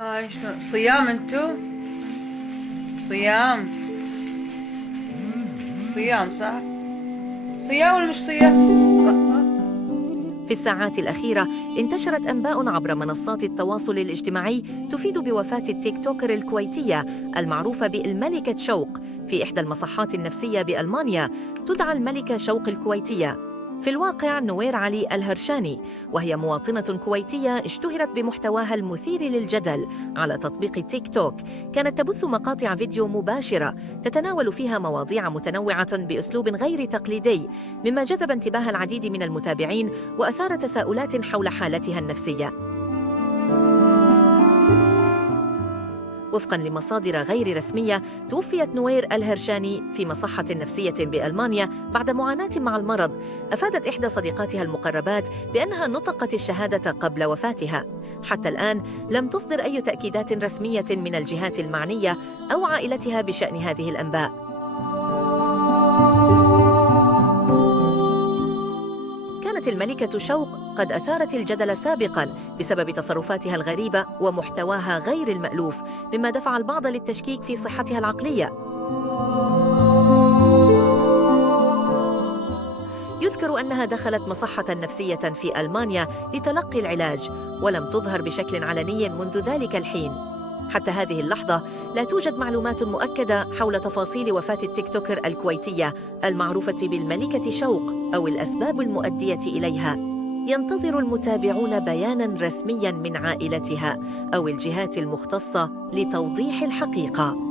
هاي شلون صيام انتو؟ صيام. صيام صح؟ صيام ولا مش صيام؟ في الساعات الأخيرة انتشرت أنباء عبر منصات التواصل الاجتماعي تفيد بوفاة التيك توكر الكويتية المعروفة بالملكة شوق في إحدى المصحات النفسية بألمانيا، تدعى الملكة شوق الكويتية. في الواقع نوير علي الهرشاني، وهي مواطنة كويتية اشتهرت بمحتواها المثير للجدل على تطبيق تيك توك. كانت تبث مقاطع فيديو مباشرة تتناول فيها مواضيع متنوعة بأسلوب غير تقليدي، مما جذب انتباه العديد من المتابعين وأثار تساؤلات حول حالتها النفسية. وفقاً لمصادر غير رسمية، توفيت نوير الهرشاني في مصحة نفسية بألمانيا بعد معاناة مع المرض. أفادت إحدى صديقاتها المقربات بأنها نطقت الشهادة قبل وفاتها. حتى الآن لم تصدر أي تأكيدات رسمية من الجهات المعنية أو عائلتها بشأن هذه الأنباء. كانت الملكة شوق قد أثارت الجدل سابقاً بسبب تصرفاتها الغريبة ومحتواها غير المألوف، مما دفع البعض للتشكيك في صحتها العقلية. يذكر أنها دخلت مصحة نفسية في ألمانيا لتلقي العلاج، ولم تظهر بشكل علني منذ ذلك الحين. حتى هذه اللحظة لا توجد معلومات مؤكدة حول تفاصيل وفاة التيك توكر الكويتية المعروفة بالملكة شوق أو الأسباب المؤدية إليها. ينتظر المتابعون بياناً رسمياً من عائلتها أو الجهات المختصة لتوضيح الحقيقة.